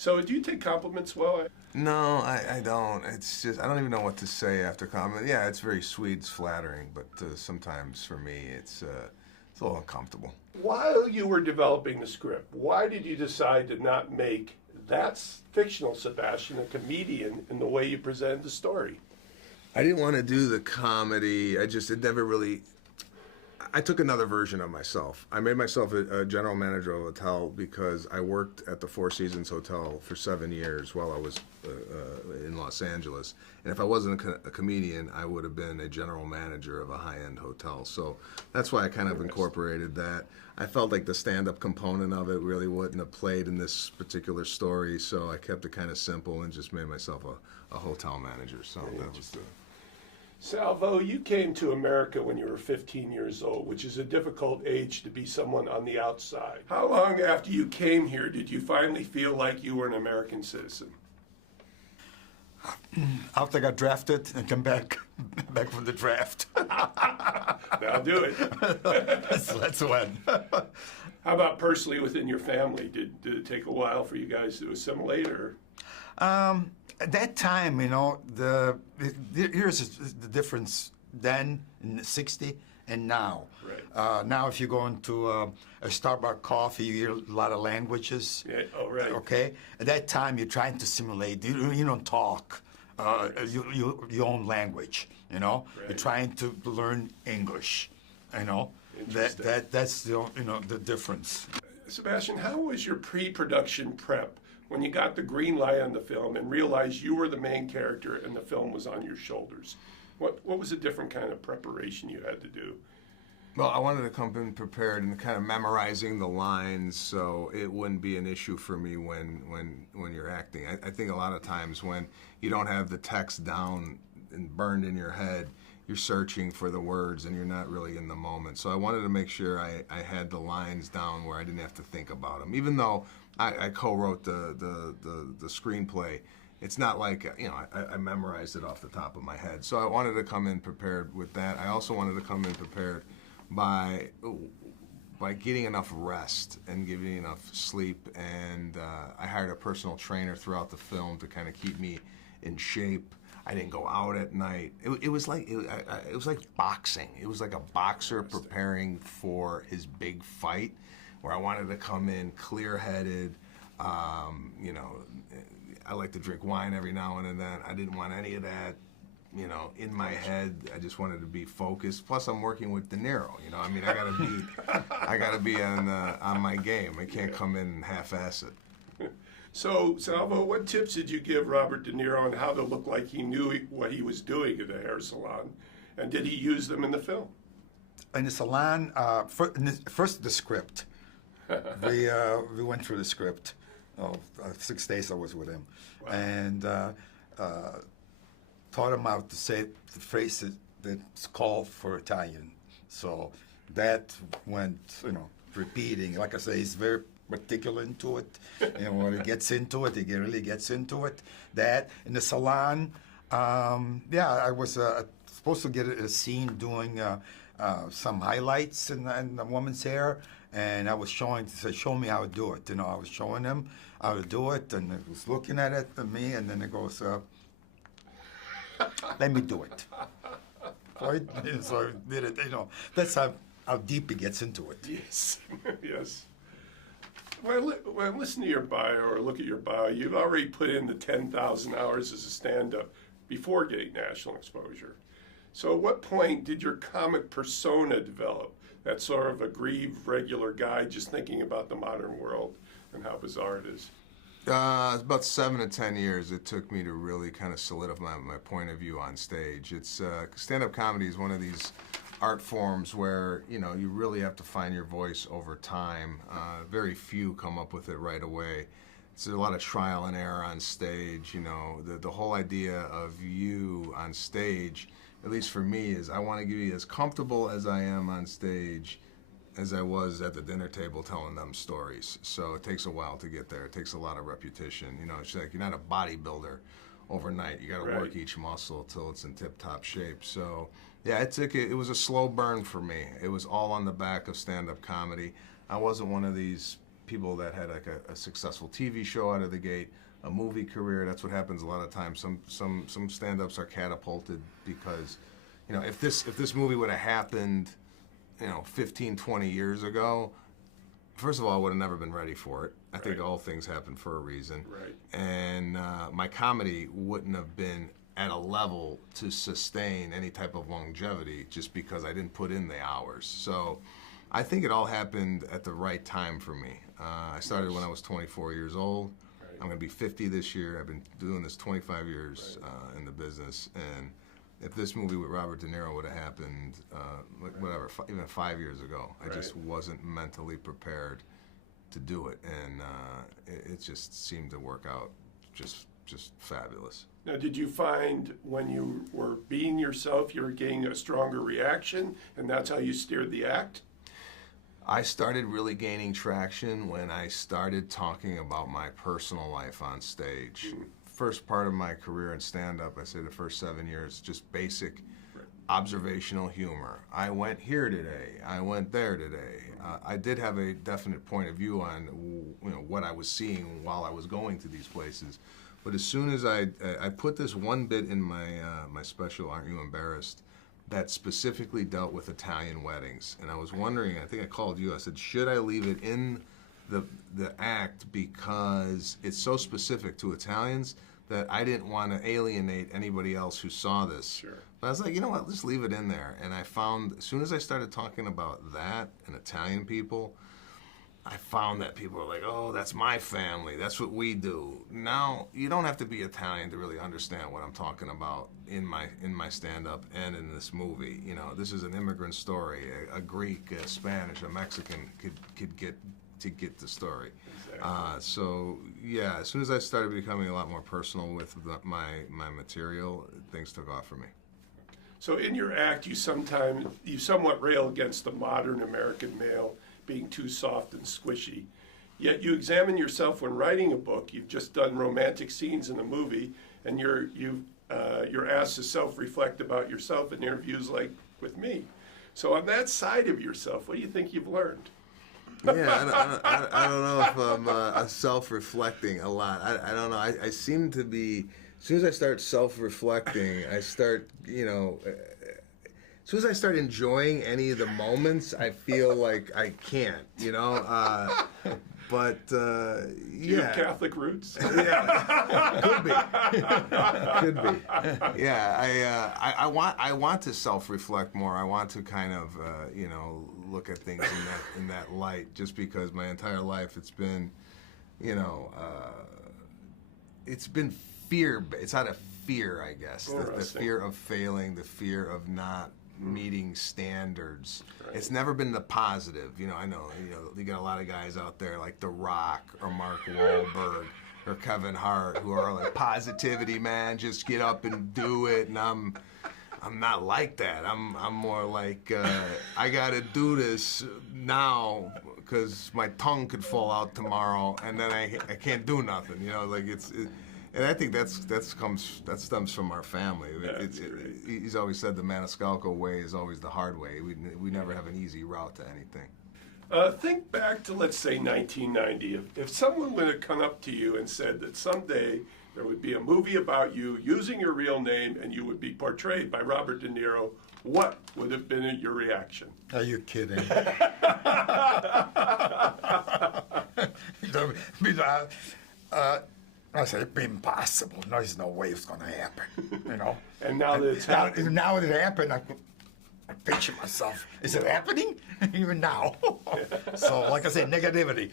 So do you take compliments well? No, I don't. It's just, I don't even know what to say after comment. Yeah, it's very sweet, it's flattering, but sometimes for me it's a little uncomfortable. While you were developing the script, why did you decide to not make that fictional Sebastian a comedian in the way you presented the story? I didn't want to do the comedy. it never really, I took another version of myself. I made myself a general manager of a hotel because I worked at the Four Seasons Hotel for 7 years while I was in Los Angeles. And if I wasn't a comedian, I would have been a general manager of a high-end hotel. So that's why I kind of incorporated that. I felt like the stand-up component of it really wouldn't have played in this particular story, so I kept it kind of simple and just made myself a hotel manager. So that was the... Salvo, you came to America when you were 15 years old, which is a difficult age to be someone on the outside. How long after you came here did you finally feel like you were an American citizen? After I got drafted and come back from the draft. That'll do it. That's when. How about personally within your family? Did it take a while for you guys to assimilate, or? At that time, you know, here's the difference then in the '60s and now. Right. Now, if you go into a Starbucks coffee, you hear a lot of languages. Yeah. Oh, right. Okay. At that time, you're trying to simulate. You don't talk your own language. You know. Right. You're trying to learn English. You know. That's the difference. Sebastian, how was your pre-production prep when you got the green light on the film and realized you were the main character and the film was on your shoulders? What was a different kind of preparation you had to do? Well, I wanted to come in prepared and kind of memorizing the lines so it wouldn't be an issue for me when you're acting. I think a lot of times when you don't have the text down and burned in your head, you're searching for the words and you're not really in the moment. So I wanted to make sure I had the lines down where I didn't have to think about them. Even though I co-wrote the screenplay, it's not like, you know, I memorized it off the top of my head. So I wanted to come in prepared with that. I also wanted to come in prepared by getting enough rest and giving enough sleep. And I hired a personal trainer throughout the film to kind of keep me in shape. I didn't go out at night. It was like boxing. It was like a boxer preparing for his big fight, where I wanted to come in clear-headed. You know, I like to drink wine every now and then. I didn't want any of that, you know, in my head. I just wanted to be focused. Plus, I'm working with Niro. You know, I mean, I gotta be on my game. I can't come in and half-ass it. So, Salvo, what tips did you give Robert De Niro on how to look like he knew what he was doing at the hair salon? And did he use them in the film? In the salon, first the script. We went through the script. 6 days I was with him. Wow. And taught him how to say the phrase that's called for Italian. So that went, you know, repeating. Like I say, he's very particular into it. And when he gets into it, he really gets into it. That in the salon, I was supposed to get a scene doing some highlights in the woman's hair, and I was showing, said, show me how to do it. You know, I was showing him how to do it, and he was looking at it at me, and then he goes, let me do it. So I did it. You know, that's how deep he gets into it. Yes, yes. When I listen to your bio or look at your bio, you've already put in the 10,000 hours as a stand-up before getting national exposure. So at what point did your comic persona develop? That sort of aggrieved regular guy just thinking about the modern world and how bizarre it is. About 7 to 10 years it took me to really kind of solidify my point of view on stage. It's stand-up comedy is one of these art forms where, you know, you really have to find your voice over time. Very few come up with it right away. It's a lot of trial and error on stage. You know, the whole idea of you on stage, at least for me, is I want to give you as comfortable as I am on stage as I was at the dinner table telling them stories. So it takes a while to get there. It takes a lot of repetition. You know, it's like you're not a bodybuilder overnight. You got to work each muscle till it's in tip-top shape. So yeah, it was a slow burn for me. It was all on the back of stand-up comedy. I wasn't one of these people that had like a successful TV show out of the gate, a movie career. That's what happens a lot of times. Some stand-ups are catapulted because, you know, if this movie would have happened, you know, 15, 20 years ago, first of all, I would have never been ready for it. I think all things happen for a reason. Right. And my comedy wouldn't have been at a level to sustain any type of longevity just because I didn't put in the hours. So I think it all happened at the right time for me. I started when I was 24 years old. Right. I'm going to be 50 this year. I've been doing this 25 years in the business. And if this movie with Robert De Niro would have happened, whatever, even 5 years ago, I just wasn't mentally prepared to do it. And it just seemed to work out just fabulous. Now, did you find when you were being yourself, you were getting a stronger reaction, and that's how you steered the act? I started really gaining traction when I started talking about my personal life on stage. First part of my career in stand-up, I say the first 7 years, just basic observational humor. I went here today. I went there today. I did have a definite point of view on, you know, what I was seeing while I was going to these places. But as soon as I put this one bit in my my special, Aren't You Embarrassed, that specifically dealt with Italian weddings. And I was wondering, I think I called you, I said, should I leave it in the act because it's so specific to Italians that I didn't want to alienate anybody else who saw this. Sure. But I was like, you know what, let's leave it in there. And I found, as soon as I started talking about that and Italian people, I found that people are like, oh, that's my family. That's what we do. Now, you don't have to be Italian to really understand what I'm talking about in my stand-up and in this movie. You know, this is an immigrant story. A Greek, a Spanish, a Mexican could get the story. Exactly. So, yeah, as soon as I started becoming a lot more personal with my material, things took off for me. So in your act, you somewhat rail against the modern American male being too soft and squishy. Yet you examine yourself when writing a book. You've just done romantic scenes in a movie, and you're asked to self-reflect about yourself in interviews like with me. So on that side of yourself, what do you think you've learned? Yeah, I don't know if I'm self-reflecting a lot. I don't know. I seem to be, as soon as I start self-reflecting, I start, you know, as soon as I start enjoying any of the moments, I feel like I can't, you know. But yeah. Do you have Catholic roots? Yeah, could be. Yeah, I want to self-reflect more. I want to kind of you know, look at things in that light. Just because my entire life it's been, you know, it's been fear. It's out of fear, I guess. The fear of failing, the fear of not meeting standards. Right. It's never been the positive. You know, I know, you know, you got a lot of guys out there like The Rock or Mark Wahlberg or Kevin Hart who are like, positivity, man, just get up and do it. And I'm not like that. I'm more like, I gotta do this now because my tongue could fall out tomorrow and then I can't do nothing. You know, like and I think that stems from our family. He's always said the Maniscalco way is always the hard way. We never have an easy route to anything. Think back to, let's say, 1990. If someone would have come up to you and said that someday there would be a movie about you using your real name and you would be portrayed by Robert De Niro, what would have been your reaction? Are you kidding? I said, it'd be impossible. There's no way it's going to happen, you know. And now that it's happened. Now it happened, I picture myself. Is it happening? Even now. So, like I say, negativity.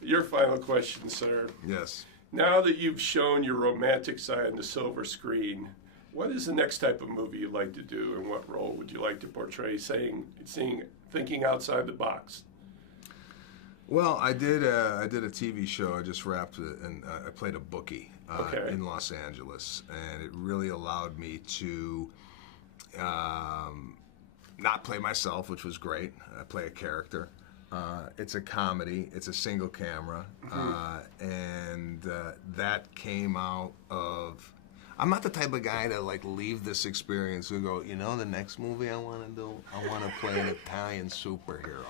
Your final question, sir. Yes. Now that you've shown your romantic side on the silver screen, what is the next type of movie you'd like to do, and what role would you like to portray, thinking outside the box? Well, I did a TV show. I just wrapped it, and I played a bookie in Los Angeles, and it really allowed me to not play myself, which was great. I play a character. It's a comedy. It's a single camera, and that came out of. I'm not the type of guy to like leave this experience and go, you know, the next movie I want to do, I want to play an Italian superhero.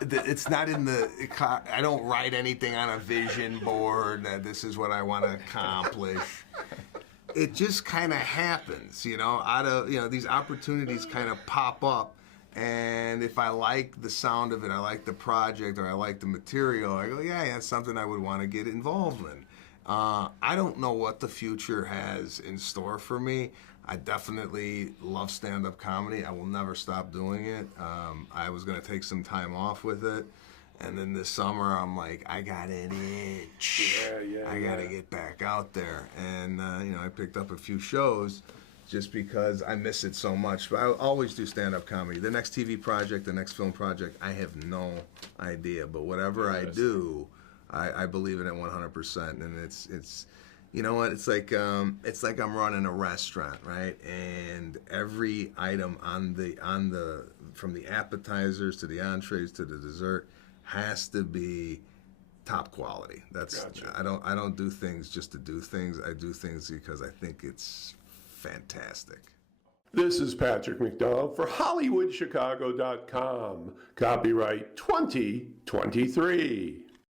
It's not in the. I don't write anything on a vision board that this is what I want to accomplish. It just kind of happens, you know. These opportunities kind of pop up. And if I like the sound of it, I like the project, or I like the material, I go, yeah, that's something I would want to get involved in. I don't know what the future has in store for me. I definitely love stand-up comedy. I will never stop doing it. I was going to take some time off with it. And then this summer, I'm like, I got an itch. I got to get back out there. And, I picked up a few shows just because I miss it so much. But I always do stand-up comedy. The next TV project, the next film project, I have no idea. But whatever I do, I believe in it 100%. And it's you know what? It's like I'm running a restaurant, right? And every item from the appetizers to the entrees to the dessert has to be top quality. Gotcha. I don't do things just to do things. I do things because I think it's fantastic. This is Patrick McDonald for HollywoodChicago.com. Copyright 2023.